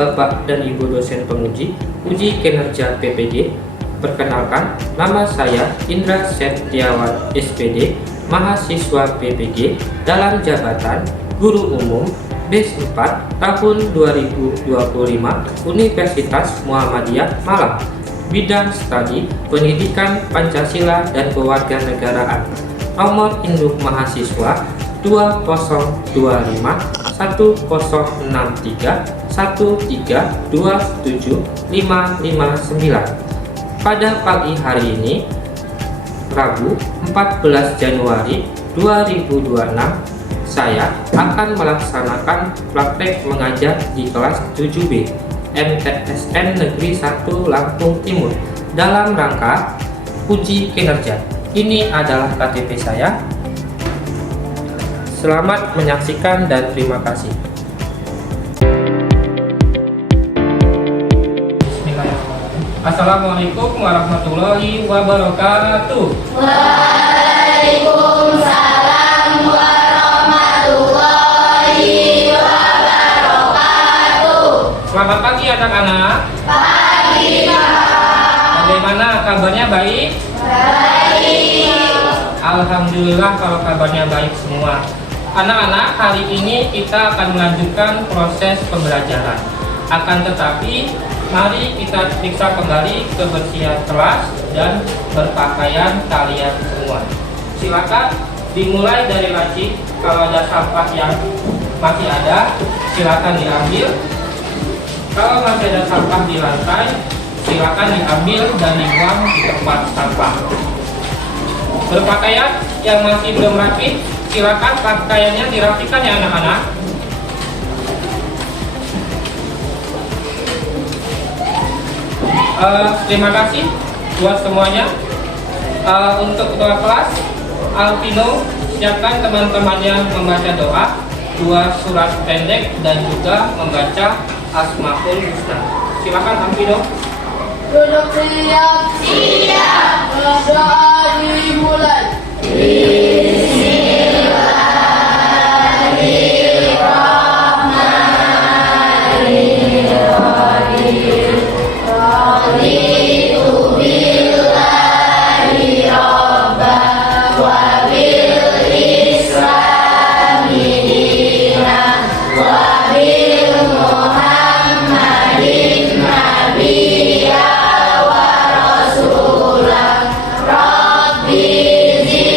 Bapak dan Ibu dosen penguji uji kinerja PPD. Perkenalkan, nama saya Indra Setiawan SPD, mahasiswa PPD dalam jabatan Guru Umum BES 4 tahun 2025 Universitas Muhammadiyah Malang. Bidang studi Pendidikan Pancasila dan Kewarganegaraan. Nomor induk mahasiswa 2025 1063 1327559. Pada pagi hari ini, Rabu 14 Januari 2026, saya akan melaksanakan praktek mengajar di kelas 7B MTSN Negeri 1 Lampung Timur dalam rangka uji kinerja. Ini adalah KTP saya. Selamat menyaksikan dan terima kasih. Bismillahirrahmanirrahim. Assalamualaikum warahmatullahi wabarakatuh. Waalaikumsalam warahmatullahi wabarakatuh. Selamat pagi anak-anak. Pagi, Pak. Bagaimana kabarnya, baik? Baik. Alhamdulillah kalau kabarnya baik semua. Anak-anak, hari ini kita akan melanjutkan proses pembelajaran. Akan tetapi, mari kita periksa kembali kebersihan kelas dan berpakaian kalian semua. Silakan dimulai dari laci. Kalau ada sampah yang masih ada, silakan diambil. Kalau masih ada sampah di lantai, silakan diambil dan dibuang di tempat sampah. Berpakaian yang masih belum rapi, silakan pakaiannya dirapikan ya anak-anak. Terima kasih buat semuanya. Untuk ketua kelas, Alvino, siapkan teman-temannya membaca doa, 2 surat pendek dan juga membaca Asmaul Husna. Silakan Alvino. Duduk siap. Siap. Doa dimulai.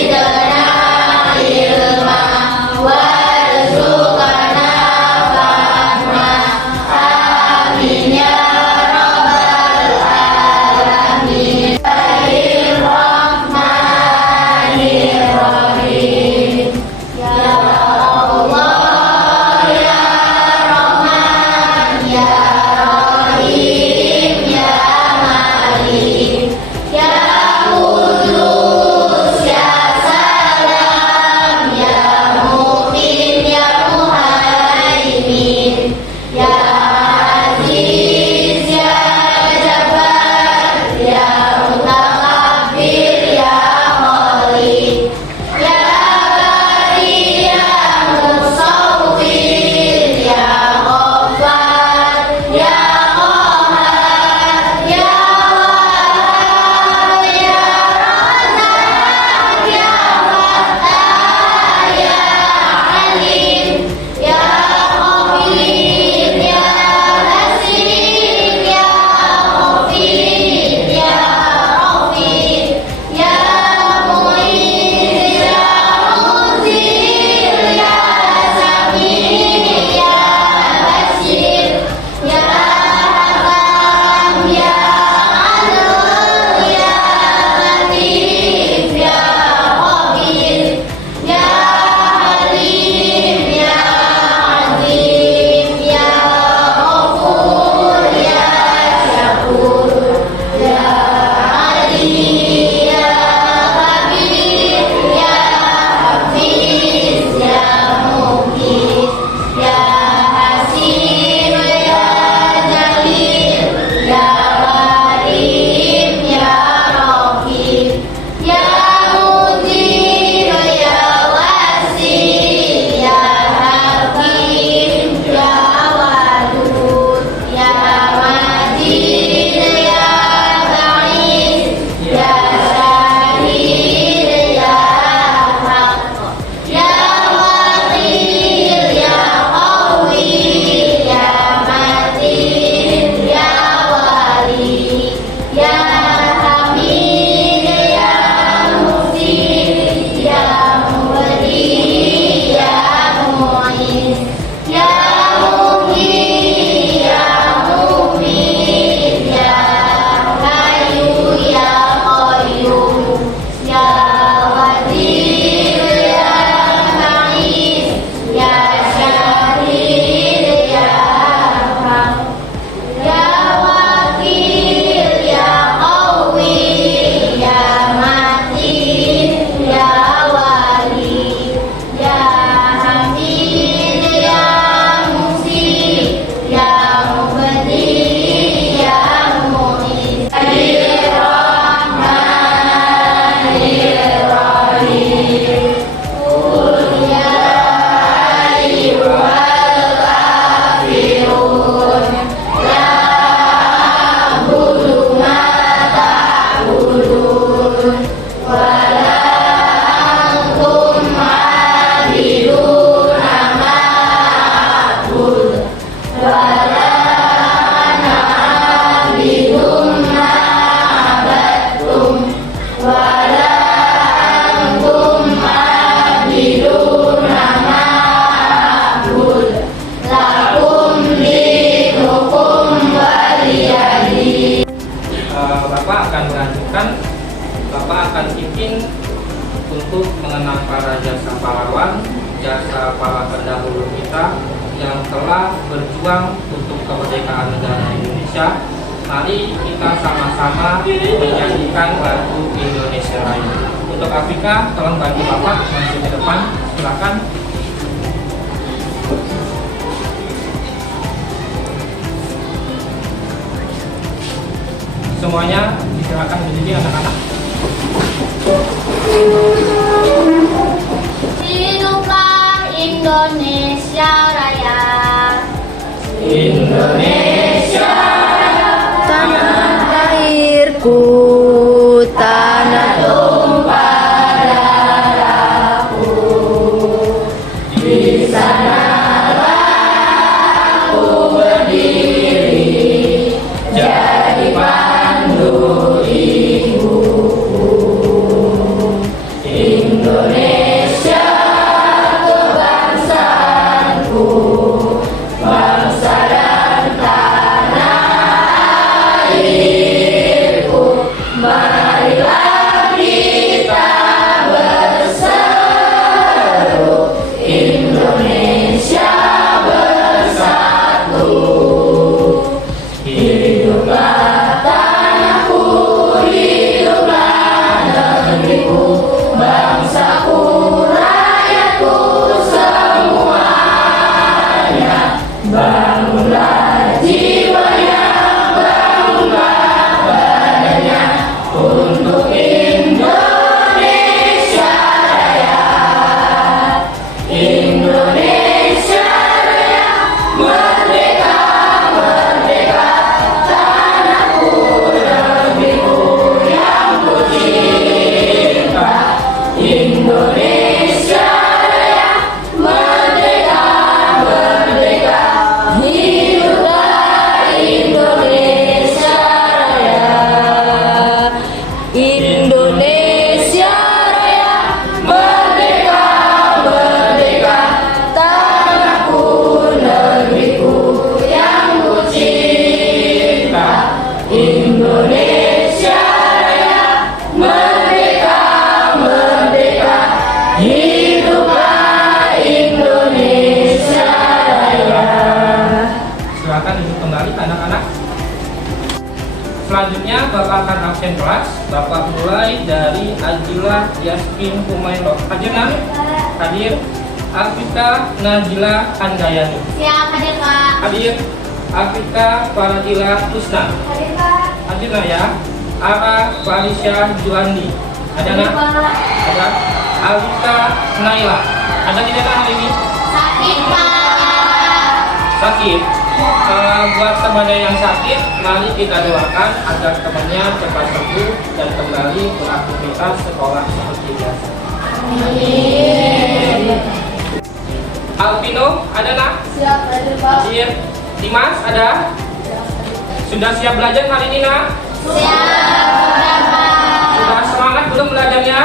Zidna Bapak akan melanjutkan, Bapak akan pimpin untuk mengenang para jasa pahlawan, jasa para pendahulu kita yang telah berjuang untuk kemerdekaan negara Indonesia. Mari kita sama-sama menyanyikan lagu Indonesia Raya. Untuk Afrika, tolong bantu Bapak maju ke depan, silakan. Semuanya disilakan berdiri anak-anak. Hiduplah Indonesia Raya. Indonesia Tanah airku, tanah tumpah darahku. Di sanalah aku berdiri, jadi pandu ibuku. Indonesia kebangsaanku, bangsa dan tanah airku. Marilah kita berseru, Indonesia bersatu. Hiduplah tanahku, hiduplah negeriku, bangsaku, rakyatku semuanya. Bangunlah jiwanya, bangunlah badannya untuk Indonesia Raya. Indonesia Raya, merdeka, merdeka, tanahku, negeriku yang ku cinta. Indonesia Raya, merdeka, merdeka, hiduplah Indonesia Raya. Indonesia Raya, merdeka, merdeka, tanahku, negeriku yang ku cinta. Indonesia Raya, merdeka, merdeka, hiduplah Indonesia Raya. Silakan duduk kembali anak-anak. Selanjutnya Bapak akan absen kelas. Bapak mulai dari Ajila Yasmin Humairo. Hadir Nak? Hadir. Afrika Najila Handayani. Siap, hadir Pak. Hadir. Afrika Faradila Kusna. Hadir Pak. Hadir Nak ya. Ara Farisyah Juandi. Ada Nak? Ada. Alika Naila. Ada tidak Nak hari ini? Sakit Pak. Sakit. Buat temannya yang sakit, mari kita doakan agar temannya cepat sembuh dan kembali beraktivitas sekolah seperti biasa. Amin. Alvino, ada Nak? Siap, hadir Pak. Hadir. Dimas, ada? Sudah siap belajar hari ini Nak? Siap, Pak. Sudah semangat belum belajarnya?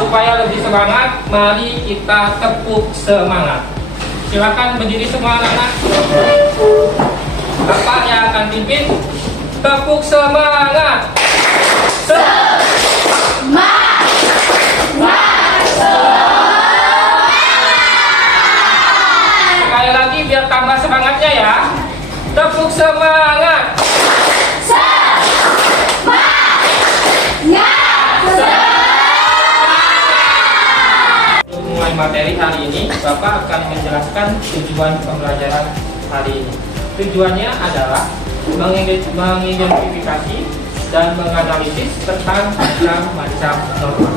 Supaya lebih semangat, mari kita tepuk semangat. Silakan berdiri semua anak-anak. Bapak yang akan pimpin, tepuk semangat. Sekali lagi biar tambah semangatnya ya. Tepuk semangat. Untuk mulai materi hari ini, Bapak akan menjelaskan tujuan pembelajaran hari ini. Tujuannya adalah mengidentifikasi dan menganalisis tentang macam-macam norma.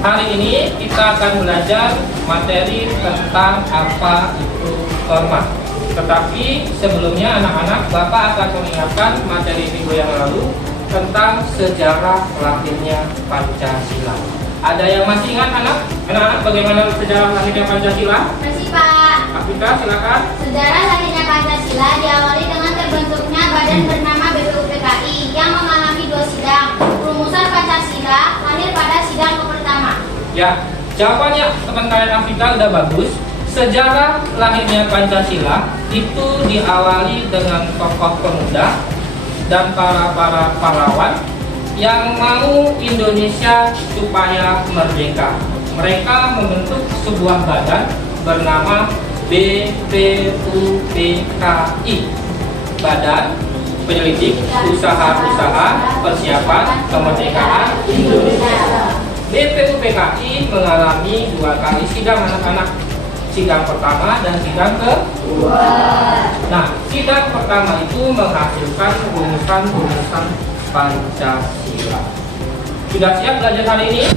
Hari ini kita akan belajar materi tentang apa itu norma. Tetapi sebelumnya anak-anak, Bapak akan mengingatkan materi minggu yang lalu tentang sejarah lahirnya Pancasila. Ada yang masih ingat anak-anak bagaimana sejarah lahirnya Pancasila? Masih Pak. Afrika, silakan. Sejarah lahirnya Pancasila diawali dengan terbentuknya badan bernama BPUPKI yang mengalami 2 sidang. Rumusan Pancasila lahir pada sidang pertama. Ya, jawabannya teman kalian Afrika udah bagus. Sejarah lahirnya Pancasila itu diawali dengan tokoh pemuda dan para pahlawan yang mau Indonesia supaya merdeka. Mereka membentuk sebuah badan bernama BPUPKI, Badan Penyelidik Usaha-Usaha Persiapan Kemerdekaan Indonesia. BPUPKI mengalami 2 kali sidang anak-anak, sidang pertama dan sidang kedua. Nah, sidang pertama itu menghasilkan rumusan Pancasila. Sudah siap belajar hari ini?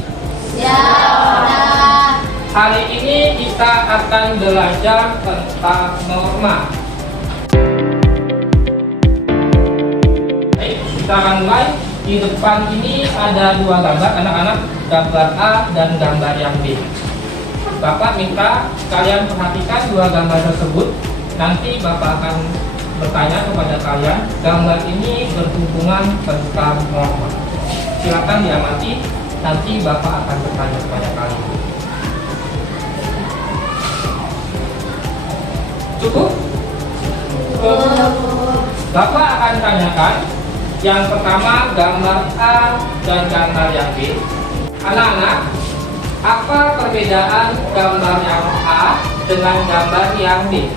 Siap. Hari ini kita akan belajar tentang norma. Baik, kita akan mulai. Di depan ini ada 2 gambar anak-anak, gambar A dan gambar yang B. Bapak minta kalian perhatikan 2 gambar tersebut. Nanti Bapak akan bertanya kepada kalian, gambar ini berhubungan tentang norma. Silakan diamati, nanti Bapak akan bertanya kepada kalian. Cukup? Bapak akan tanyakan yang pertama gambar A dan gambar yang B. Anak-anak, apa perbedaan gambar yang A dengan gambar yang B?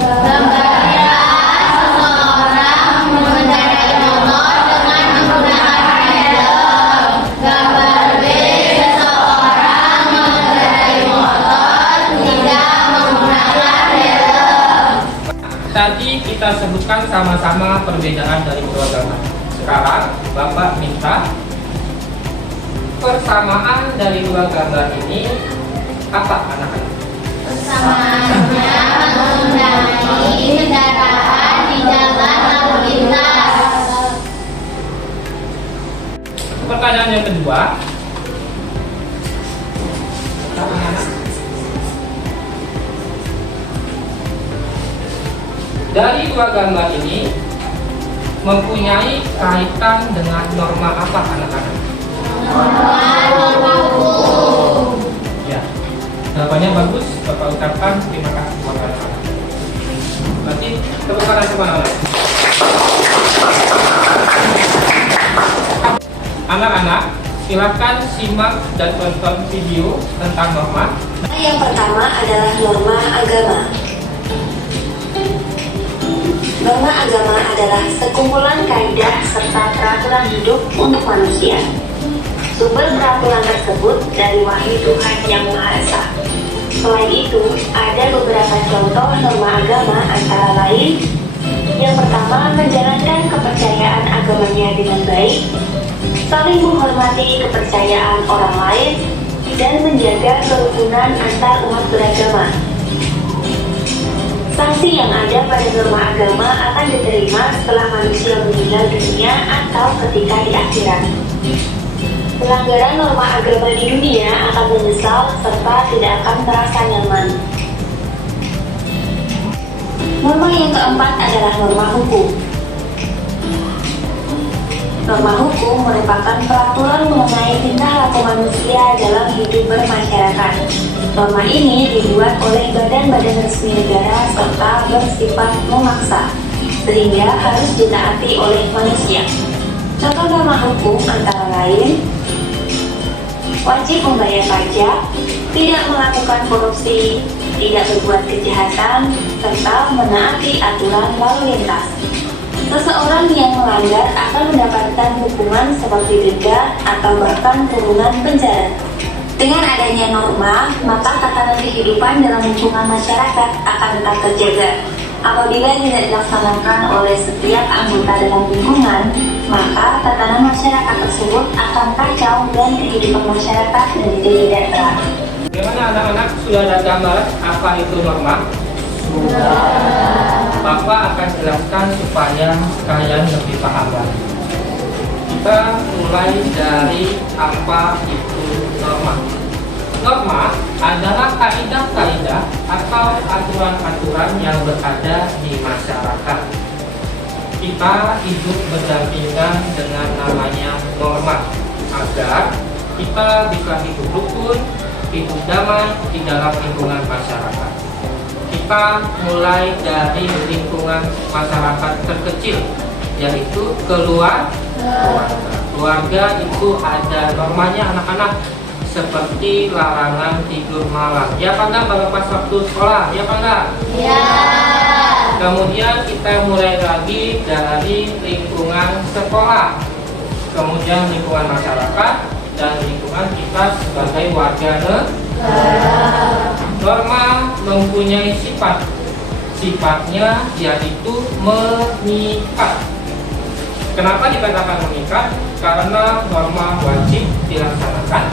Gambarnya seseorang mengendarai motor dengan menggunakan helm. Gambar B, seseorang mengendarai motor tidak menggunakan helm. Tadi kita sebutkan sama-sama perbedaan dari kedua gambar. Sekarang Bapak minta persamaan dari 2 gambar ini apa, anak-anak? Persamaannya mengendarai kendaraan di jalan lalu lintas. Pertanyaan yang kedua, anak-anak, dari 2 gambar ini mempunyai kaitan dengan norma apa, anak-anak? Norma hukum. Ya, jawabannya bagus. Bapak ucapkan terima kasih buat anak-anak. Berarti tepuk tangan semua anak-anak. Anak-anak, silakan simak dan tonton video tentang norma. Yang pertama adalah norma agama. Norma agama adalah sekumpulan kaidah serta peraturan hidup untuk manusia. Sumber peraturan tersebut dari wahyu Tuhan Yang Maha Esa. Selain itu, ada beberapa contoh norma agama antara lain. Yang pertama, menjalankan kepercayaan agamanya dengan baik, saling menghormati kepercayaan orang lain, dan menjaga kerukunan antar umat beragama. Sanksi yang ada pada norma agama akan diterima setelah manusia meninggal dunia atau ketika di akhirat. Pelanggaran norma agama di dunia akan menyesal serta tidak akan merasa nyaman. Norma yang keempat adalah norma hukum. Norma hukum merupakan peraturan mengenai tingkah laku manusia dalam hidup bermasyarakat. Norma ini dibuat oleh badan-badan resmi negara serta bersifat memaksa, sehingga harus ditaati oleh manusia. Contoh norma hukum antara lain: wajib membayar pajak, tidak melakukan korupsi, tidak berbuat kejahatan, serta menaati aturan lalu lintas. Seseorang yang melanggar akan mendapatkan hukuman seperti denda atau bahkan kurungan penjara. Dengan adanya norma, maka tatanan kehidupan dalam lingkungan masyarakat akan tetap terjaga. Apabila tidak dilaksanakan oleh setiap anggota dalam lingkungan, maka tatanan masyarakat tersebut akan kacau dan kehidupan masyarakat menjadi tidak terang. Bagaimana anak-anak, sudah ada gambaran apa itu norma? Sudah. Bapak akan jelaskan supaya kalian lebih paham lagi. Kita mulai dari apa itu norma. Norma adalah kaidah-kaidah atau aturan-aturan yang berada di masyarakat. Kita hidup berdampingan dengan namanya norma agar kita bisa hidup rukun, hidup damai di dalam lingkungan masyarakat. Kita mulai dari lingkungan masyarakat terkecil, yaitu keluarga. Keluarga itu ada normanya anak-anak, seperti larangan tidur malam. Ya apa enggak kalau pas waktu sekolah? Ya apa enggak? Ya. Kemudian kita mulai lagi dari lingkungan sekolah, kemudian lingkungan masyarakat, dan lingkungan kita sebagai warga negara. Norma mempunyai sifatnya yaitu mengikat. Kenapa dikatakan mengikat? Karena norma wajib dilaksanakan.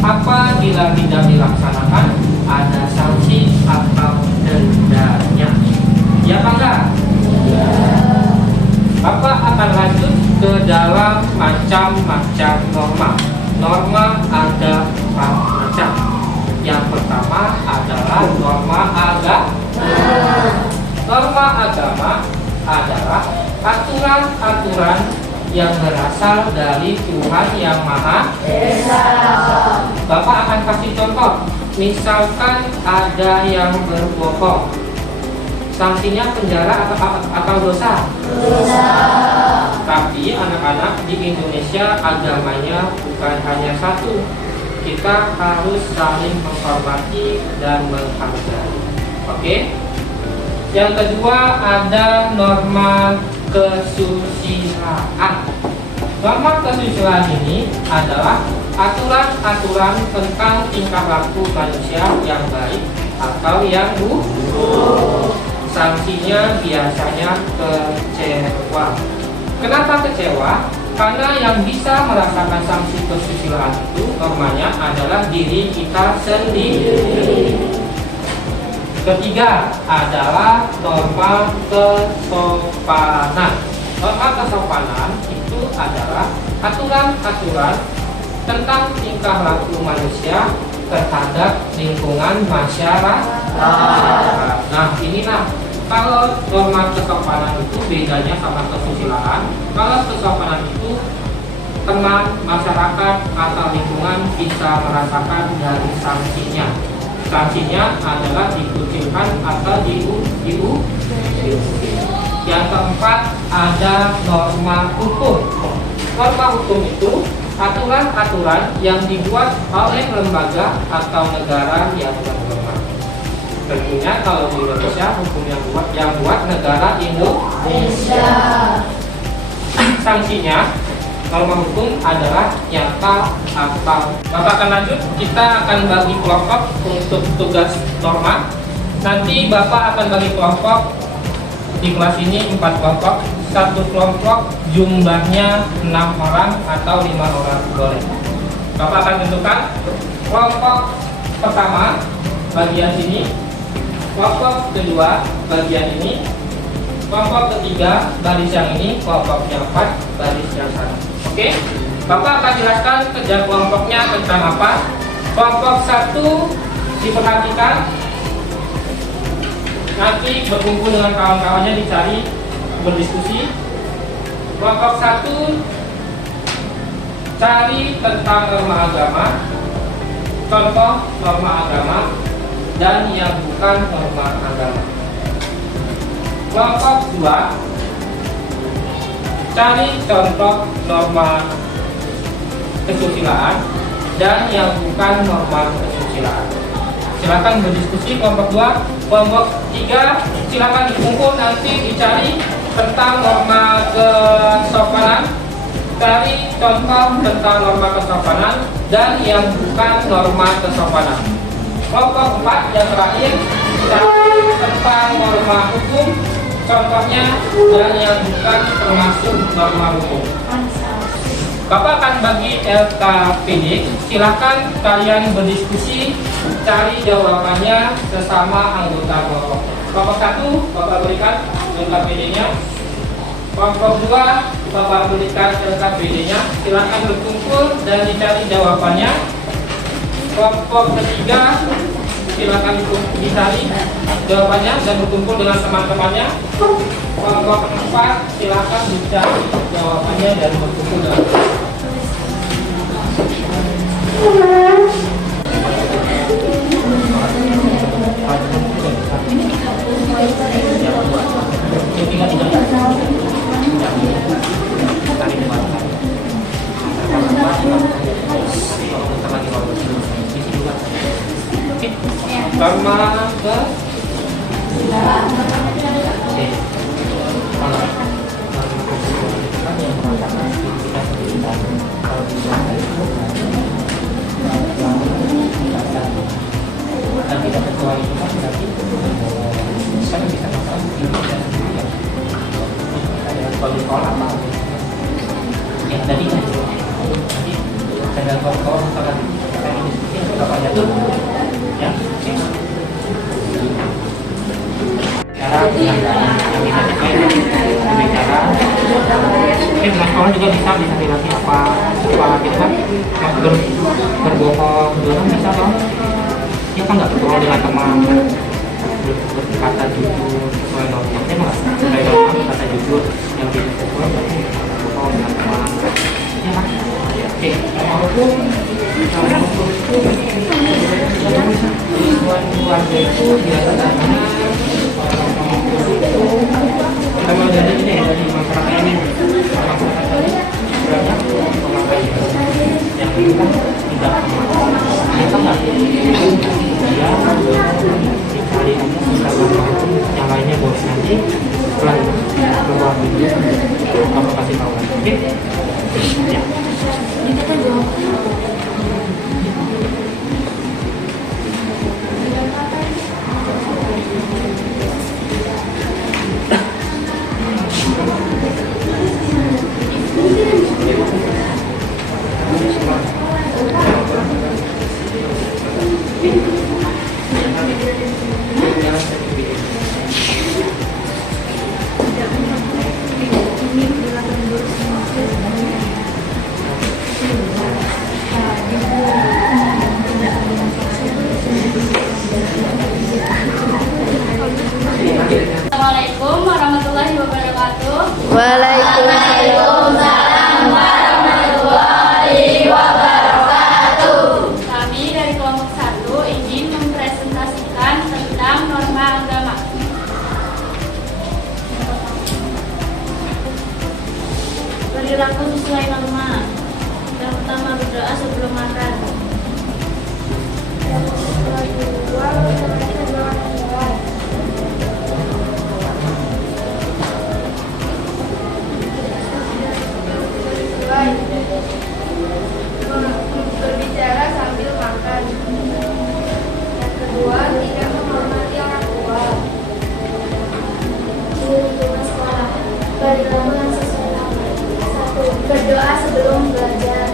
Apabila tidak dilaksanakan, ada sanksi atau dendanya. Ya apa enggak? Ya. Bapak akan lanjut ke dalam macam-macam norma. Norma ada 4 macam. Yang pertama adalah norma agama. Norma agama adalah aturan-aturan yang berasal dari Tuhan Yang Maha Esa. Bapak akan kasih contoh. Misalkan ada yang berbohong, sanksinya penjara atau dosa? Dosa. Tapi anak-anak, di Indonesia agamanya bukan hanya satu. Kita harus saling menghormati dan menghargai. Oke? Yang kedua ada norma kesusilaan. Norma kesusilaan ini adalah aturan-aturan tentang tingkah laku manusia yang baik atau yang buruk. Sanksinya biasanya kecewa. Kenapa kecewa? Karena yang bisa merasakan sanksi kesusilaan itu normanya adalah diri kita sendiri. Ketiga adalah norma kesopanan. Norma kesopanan itu adalah aturan-aturan tentang tingkah laku manusia terhadap lingkungan masyarakat. Nah, inilah kalau norma kesopanan itu bedanya sama kesusilaan. Kalau kesopanan itu teman, masyarakat, atau lingkungan bisa merasakan dari sanksinya. Sanksinya adalah dikucilkan atau diu. Yang keempat ada norma hukum. Norma hukum itu aturan-aturan yang dibuat oleh lembaga atau negara yang berwenang. Tentunya kalau di Indonesia hukum yang buat negara Indonesia. Sanksinya norma hukum adalah nyata atau. Bapak akan lanjut, kita akan bagi kelompok untuk tugas norma. Nanti Bapak akan bagi kelompok di kelas ini 4 kelompok. Satu kelompok jumlahnya 6 orang atau 5 orang boleh. Bapak akan tentukan kelompok pertama bagian sini, kelompok kedua bagian ini, kelompok ketiga baris yang ini, kelompok yang 4 baris yang sana. Oke, Bapak akan jelaskan kerja kelompoknya tentang apa. Kelompok 1 diperhatikan, nanti berkumpul dengan kawan-kawannya dicari, berdiskusi. Kelompok 1 cari tentang norma agama, contoh norma agama dan yang bukan norma agama. Kelompok 2 cari contoh norma kesusilaan dan yang bukan norma kesusilaan. Silakan berdiskusi kelompok 2. Kelompok 3 silakan dikumpul, nanti dicari tentang norma kesopanan, cari contoh tentang norma kesopanan dan yang bukan norma kesopanan. Kelompok 4 yang terakhir cari tentang norma hukum, contohnya dan yang bukan termasuk norma hukum. Bapak akan bagi LKPD, silakan kalian berdiskusi, cari jawabannya sesama anggota kelompok. Kelompok 1 Bapak berikan LKPD-nya, kelompok 2 Bapak berikan LKPD-nya, silakan berkumpul dan dicari jawabannya. Kelompok ketiga silakan dicari jawabannya dan berkumpul dengan teman-temannya. Kelompok 4 silakan dicari jawabannya dan berkumpul dengan Oke. Norma ke Oke. Dan tidak kecuali itu kan berarti saya bisa makan di dan ya. Ada kontrol apa? Yang tadi kan nanti ada kontrol misalkan kayak ini berapa jatuh ya? Oke. Cara yang kita bicara dengan kawan juga bisa dilatih apa gitu kan, berbohong juga bisa dong. Ya kan nggak berbohong dengan teman, berkata jujur sesuai norma. Emang sesuai norma berkata jujur, yang tidak sesuai berarti berbohong dengan teman. Ya kan? Oke. Keluarga itu biasanya kalau dari ini ya, dari masyarakat ini masyarakat tadi banyak memakai yang itu kan tidak kita nggak dia dicari aja kita yang lainnya boleh nanti setelah itu keluar dulu kamu kasih tahu lagi. Oke ya Assalamualaikum warahmatullahi wabarakatuh. Waalaikumsalam warahmatullahi wabarakatuh. Kami dari kelompok 1 ingin mempresentasikan tentang norma agama. Perilaku sesuai norma. Yang pertama, berdoa sebelum makan. Yang kedua, berbicara sambil makan. Yang kedua, tidak menghormati orang tua. Lingkungan sekolah, beragama yang sesuai nama. 1. Berdoa sebelum belajar.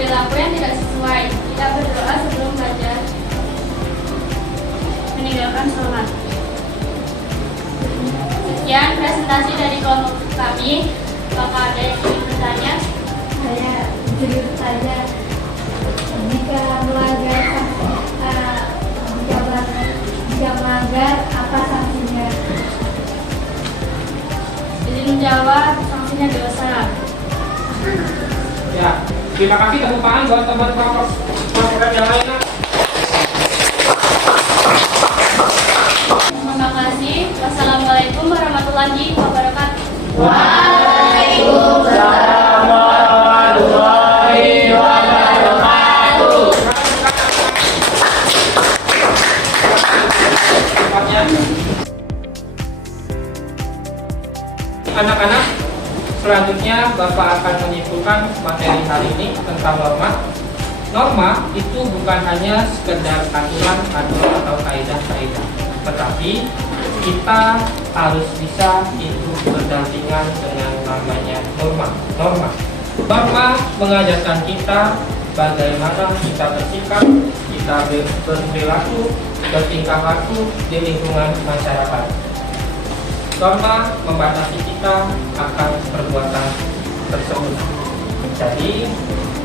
Perilaku yang tidak sesuai, tidak berdoa sebelum belajar. Meninggalkan sholat. Sekian presentasi dari kelompok kami. Apakah ada yang ingin bertanya? Saya jujur saja. Jika melanggar apa sanksinya? Izin menjawab, sanksinya dosa. ya. Terima kasih tepuk tangan buat teman-teman program yang lainnya. Terima kasih. Wassalamualaikum warahmatullahi wabarakatuh. Waalaikumsalam warahmatullahi wabarakatuh. Anak-anak, selanjutnya Bapak akan menyimpulkan materi hari ini tentang norma. Norma itu bukan hanya sekedar aturan atau kaidah-kaidah, tetapi kita harus bisa hidup berdampingan dengan namanya norma. Norma mengajarkan kita bagaimana kita bersikap, kita berperilaku, bertingkah laku di lingkungan masyarakat. Norma membatasi kita akan perbuatan tersebut. Jadi,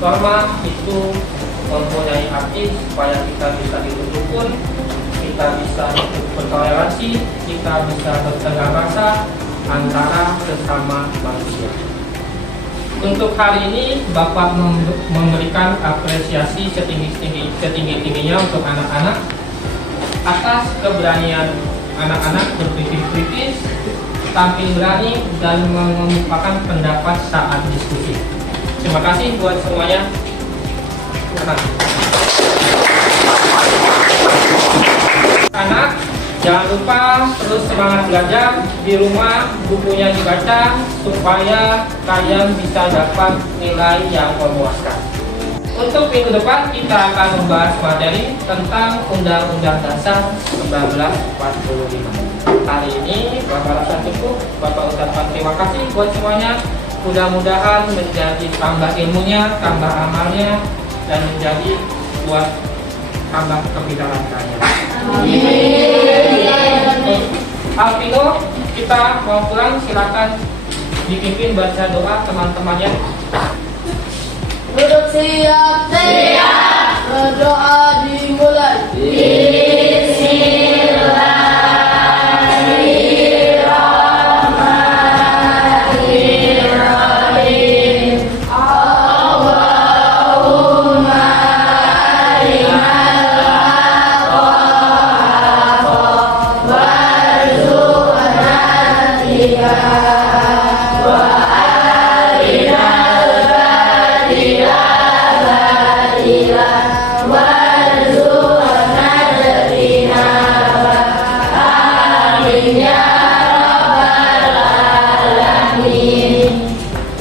norma itu mempunyai arti supaya kita bisa hidup rukun, kita bisa hidup bertoleransi, kita bisa bertengah rasa antara sesama manusia. Untuk hari ini, Bapak memberikan apresiasi setinggi-tingginya untuk anak-anak atas keberanian anak-anak berpikir kritis, tampil berani dan mengemukakan pendapat saat diskusi. Terima kasih buat semuanya. Tenang. Anak, jangan lupa terus semangat belajar di rumah, bukunya dibaca supaya kalian bisa dapat nilai yang memuaskan. Untuk minggu depan kita akan membahas materi tentang Undang-Undang Dasar 1945. Hari ini Bapak rasa cukup, Bapak ucapkan terima kasih buat semuanya. Mudah-mudahan menjadi tambah ilmunya, tambah amalnya, dan menjadi buat tambah kepintaran kalian. Alvino, kita mau pulang, silakan dipimpin baca doa teman-temannya. Duduk siap. Berdoa dimulai.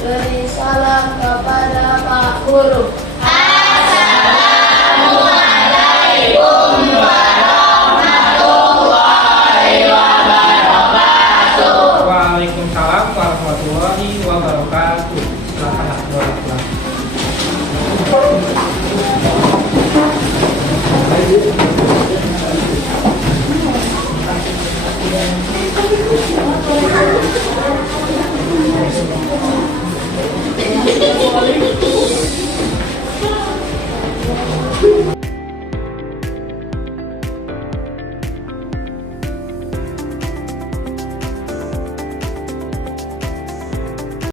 Beri salam kepada Pak Guru. Waalaikumsalam warahmatullahi wabarakatuh. Silakan pulang.